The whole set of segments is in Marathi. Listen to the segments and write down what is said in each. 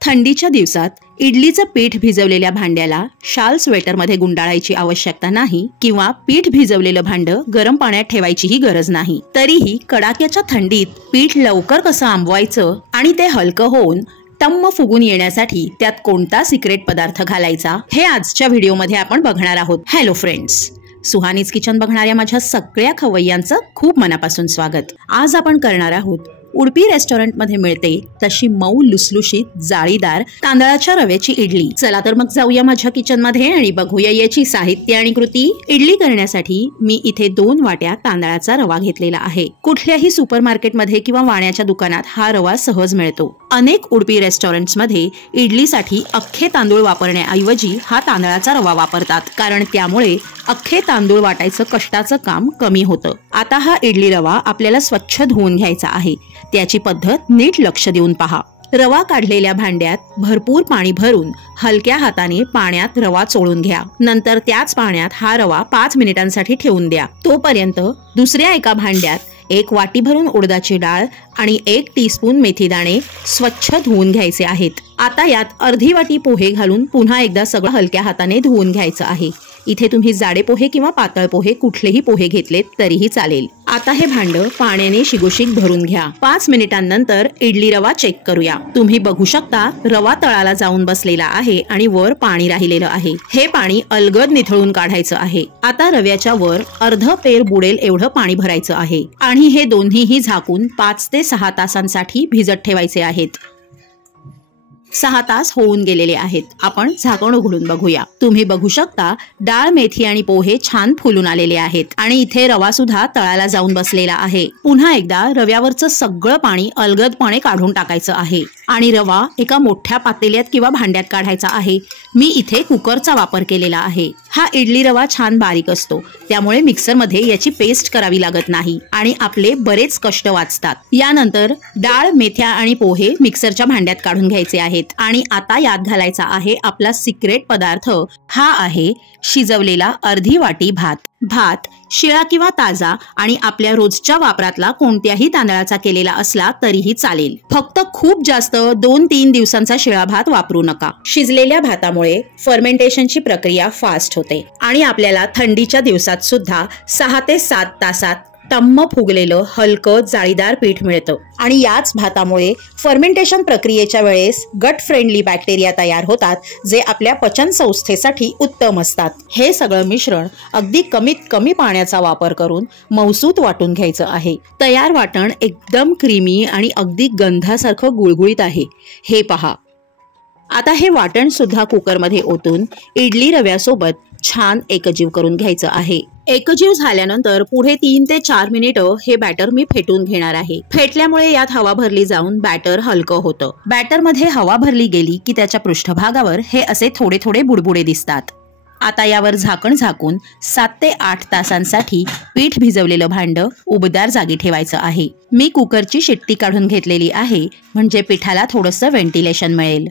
थंडीच्या दिवसात इडलीचं पीठ भिजवलेल्या भांड्याला शाल स्वेटरमध्ये गुंडाळायची आवश्यकता नाही किंवा पीठ भिजवलेलं भांडं गरम पाण्यात ठेवायचीही गरज नाही। तरीही कडाक्याच्या थंडीत पीठ लवकर कसं आंबवायचं आणि ते हलकं होऊन टम्म फुगून येण्यासाठी त्यात कोणता सिक्रेट पदार्थ घालायचा हे आजच्या व्हिडिओमध्ये आपण बघणार आहोत। हॅलो फ्रेंड्स, सुहानीज किचन बघणाऱ्या माझ्या सगळ्या खवय्यांचं खूप मनापासून स्वागत। आज आपण करणार आहोत उडपी रेस्टॉरंट मध्ये मिळते तशी मऊ लुसलुशीत जाळीदार तांदळाच्या रव्याची इडली। चला तर मग जाऊया माझ्या किचन मध्ये आणि बघूया याची साहित्य आणि कृती। इडली करण्यासाठी मी इथे 2 वाट्या तांदळाचा रवा घेतलेला आहे। कुठल्याही सुपरमार्केट मध्ये किंवा वाण्याच्या दुकानात हा रवा सहज मिळतो। अनेक उडपी रेस्टॉरंट्स मध्ये इडलीसाठी अख्खे तांदूळ वापरण्याऐवजी हा तांदळाचा रवा वापरतात, कारण त्यामुळे अख्खे तांदूळ वाटायचं कष्टाचं काम कमी होतं। आता हा इडली रवा आपल्याला स्वच्छ धुवून घ्यायचा आहे। त्याची पद्धत नीट लक्ष देऊन पहा। रवा काढलेल्या भांड्यात भरपूर पाणी भरून हलक्या हाताने पाण्यात रवा चोळून घ्या। नंतर त्याच पाण्यात हा रवा 5 मिनिटांसाठी ठेवून द्या। तोपर्यंत दुसऱ्या एका भांड्यात 1 वाटी भरून उडदाची डाळ आणि 1 टीस्पून मेथी दाणे स्वच्छ धुवून घ्यायचे आहेत। आता यात अर्धी वाटी पोहे घालून पुन्हा एकदा सगळं हलक्या हाताने धुवून घ्यायचं आहे। इथे तुम्ही जाडे पोहे किंवा पातळ पोहे कुठलेही पोहे घेतलेत तरीही चालेल। आता हे भांड पाण्याने शिगोशिग भरून घ्या। 5 मिनिटांनंतर इडली रवा चेक करूया। तुम्ही बघू शकता रवा तळाला जाऊन बसलेला आहे आणि वर पाणी राहिलेलं आहे। हे पाणी अलगद निथळून काढायचं आहे। आता रव्याच्या वर अर्ध पेर बुडेल एवढं पाणी भरायचं आहे आणि हे दोन्हीही झाकून 5 ते 6 तासांसाठी भिजत ठेवायचे आहेत। 6 तास होऊन गेलेले आहेत। आपण झाकण उघडून बघूया। तुम्ही बघू शकता डाळ, मेथी आणि पोहे छान फुलून आलेले आहेत आणि इथे रवा सुद्धा तळाला जाऊन बसलेला आहे। पुन्हा एकदा रव्यावरचं सगळं पाणी अलगदपणे काढून टाकायचं आहे आणि रवा एका मोठ्या पातेल्यात किंवा भांड्यात काढायचा आहे। मी इथे कुकरचा वापर केलेला आहे। हा इडली रवा छान बारीक असतो, त्यामुळे मिक्सर मध्ये याची पेस्ट करावी लागत नाही आणि आपले बरेच कष्ट वाचतात। यानंतर डाळ, मेथ्या आणि पोहे मिक्सरच्या भांड्यात काढून घ्यायचे आहेत आणि आता यात घालायचा आहे आपला सिक्रेट पदार्थ। हा आहे शिजवलेला अर्धी वाटी भात। भात शिळा किंवा ताजा आणि आपल्या रोजच्या वापरातला कोणत्याही तांदळाचा केलेला असला तरीही चालेल। फक्त खूप जास्त 2-3 दिवसांचा शिळा भात वापरू नका। शिजलेल्या भातामुळे फर्मेंटेशनची प्रक्रिया फास्ट होते आणि आपल्याला थंडीच्या दिवसात सुद्धा 6 ते 7 तासात टम्म फुगलेलं हलकं जाळीदार पीठ मिळतं आणि याच भातामुळे फर्मेंटेशन प्रक्रियेच्या वेळेस गट फ्रेंडली बॅक्टेरिया तयार होतात, जे आपल्या पचन संस्थेसाठी उत्तम असतात। हे सगळं मिश्रण अगदी कमीत कमी पाण्याचा वापर करून मौसूत वाटून घ्यायचं आहे। तयार वाटण एकदम क्रीमी आणि अगदी गंधासारखं गुळगुळीत आहे, हे पहा। आता हे वाटण सुद्धा कुकरमध्ये ओतून इडली रव्यासोबत छान एकजीव करून घ्यायचं आहे। एकजीव झाल्यानंतर पुढे 3 ते 4 मिनिटं हे बॅटर मी फेटून घेणार आहे। फेटल्यामुळे यात हवा भरली जाऊन बॅटर हलकं होतं। बॅटर मध्ये हवा भरली गेली की त्याच्या पृष्ठभागावर हे असे थोडे थोडे बुडबुडे दिसतात। आता यावर झाकण झाकून 7 ते 8 तासांसाठी पीठ भिजवलेलं भांड उबदार जागी ठेवायचं आहे। मी कुकरची शिट्टी काढून घेतलेली आहे, म्हणजे पिठाला थोडंसं व्हेंटिलेशन मिळेल।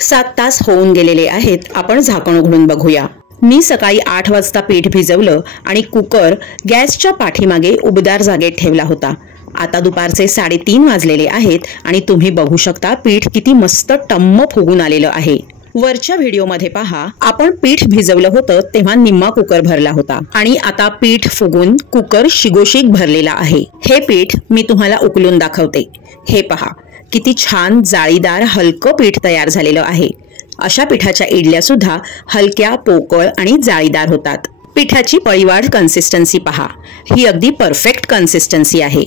7 तास होऊन गेलेले आहेत। आपण झाकण उघडून बघूया। मी सकाळी 8 वाजता पीठ भिजवलं आणि कुकर गॅसच्या पाठीमागे उबदार जागेत ठेवला होता। आता दुपारचे 3:30 वाजलेले आहेत आणि तुम्ही बघू शकता पीठ किती मस्त टम्म फुगून आलेलं आहे। वरच्या व्हिडिओमध्ये पहा, आपण पीठ भिजवलं होतं तेव्हा निम्मा कुकर भरला होता आणि आता पीठ फुगून कुकर शिगोशिग भरलेला आहे। हे पीठ मी तुम्हाला उकलून दाखवते। हे पहा, किती छान जाळीदार हलकं पीठ तयार झालेलं आहे। अशा पिठाच्या इडल्या सुद्धा हलक्या, पोकळ आणि जाळीदार होतात। पिठाची पळीवाढ कन्सिस्टन्सी पहा, ही अगदी परफेक्ट कन्सिस्टन्सी आहे।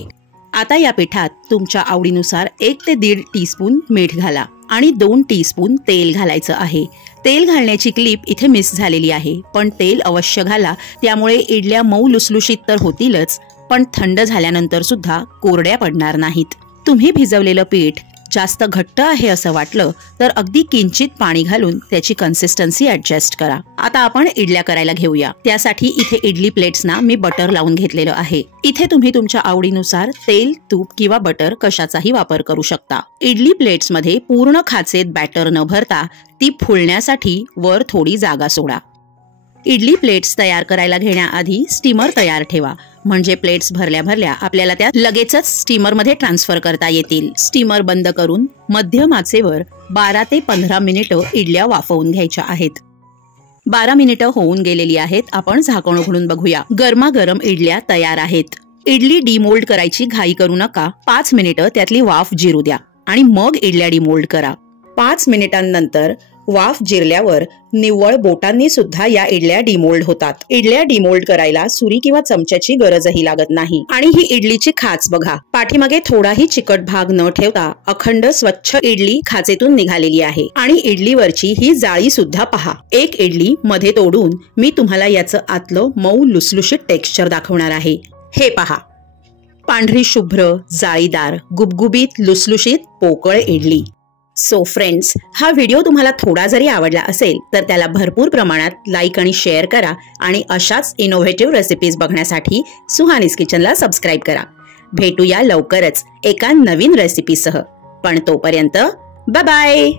आता या पिठात तुमच्या आवडीनुसार 1 ते 1.5 टीस्पून मीठ घाला आणि 2 टीस्पून तेल घालायचं आहे। तेल घालण्याची क्लिप इथे मिस झालेली आहे, पण तेल अवश्य घाला, त्यामुळे इडल्या मऊ लुसलुशीत तर होतीलच, पण थंड झाल्यानंतर सुद्धा कोरड्या पडणार नाहीत। तुम्ही भिजवलेलं पीठ जास्त घट्ट आहे असं वाटलं तर अगदी किंचित पाणी घालून त्याची कन्सिस्टन्सी ऍडजस्ट करा। आता आपण इडल्या करायला घेऊया। त्यासाठी इथे इडली प्लेट्सना मी बटर लावून घेतलेलं आहे। इथे तुम्ही तुमच्या आवडीनुसार तेल, तूप किंवा बटर कशाचाही वापर करू शकता। इडली प्लेट्स मध्ये पूर्ण खाचेत बॅटर न भरता ती फुलण्यासाठी वर थोडी जागा सोडा। इडली प्लेट्स तयार करायला घेण्याआधी स्टीमर तयार ठेवा, म्हणजे प्लेट्स भरल्या भरल्या आपल्याला त्या लगेचच स्टीमर मध्ये ट्रान्सफर करता येतील। स्टीमर बंद करून मध्यम आचेवर 12 ते 15 मिनिटं इडल्या वाफवून घ्यायच्या आहेत। 12 मिनिटं होऊन गेलेली आहेत। आपण झाकण उघडून बघूया। गरमागरम इडल्या तयार आहेत। इडली डिमोल्ड करायची घाई करू नका। 5 मिनिटं त्यातली वाफ जिरू द्या आणि मग इडल्या डिमोल्ड करा। 5 मिनिटांनंतर वाफ जिरल्यावर निव्वळ बोटांनी सुद्धा या इडल्या डिमोल्ड होतात। इडल्या डिमोल्ड करायला सुरी किंवा चमच्याची गरजही लागत नाही। आणि ही इडलीची खाच बघा, पाठीमागे थोडाही चिकट भाग न ठेवता अखंड स्वच्छ इडली खाचेतून निघालेली आहे। आणि इडलीवरची ही जाळी सुद्धा पहा। एक इडली मध्ये तोडून मी तुम्हाला याचं आतलं मऊ लुसलुशीत टेक्स्चर दाखवणार आहे। हे पहा, पांढरी शुभ्र, जाळीदार, गुबगुबीत, लुसलुशीत, पोकळ इडली। सो फ्रेंड्स, हा व्हिडिओ तुम्हाला थोडा जरी आवडला असेल तर त्याला भरपूर प्रमाणात लाईक आणि शेअर करा आणि अशाच इनोव्हेटिव्ह रेसिपीज बघण्यासाठी सुहानीज किचनला सबस्क्राईब करा। भेटूया लवकरच एका नवीन रेसिपीसह, पण तोपर्यंत बाय बाय।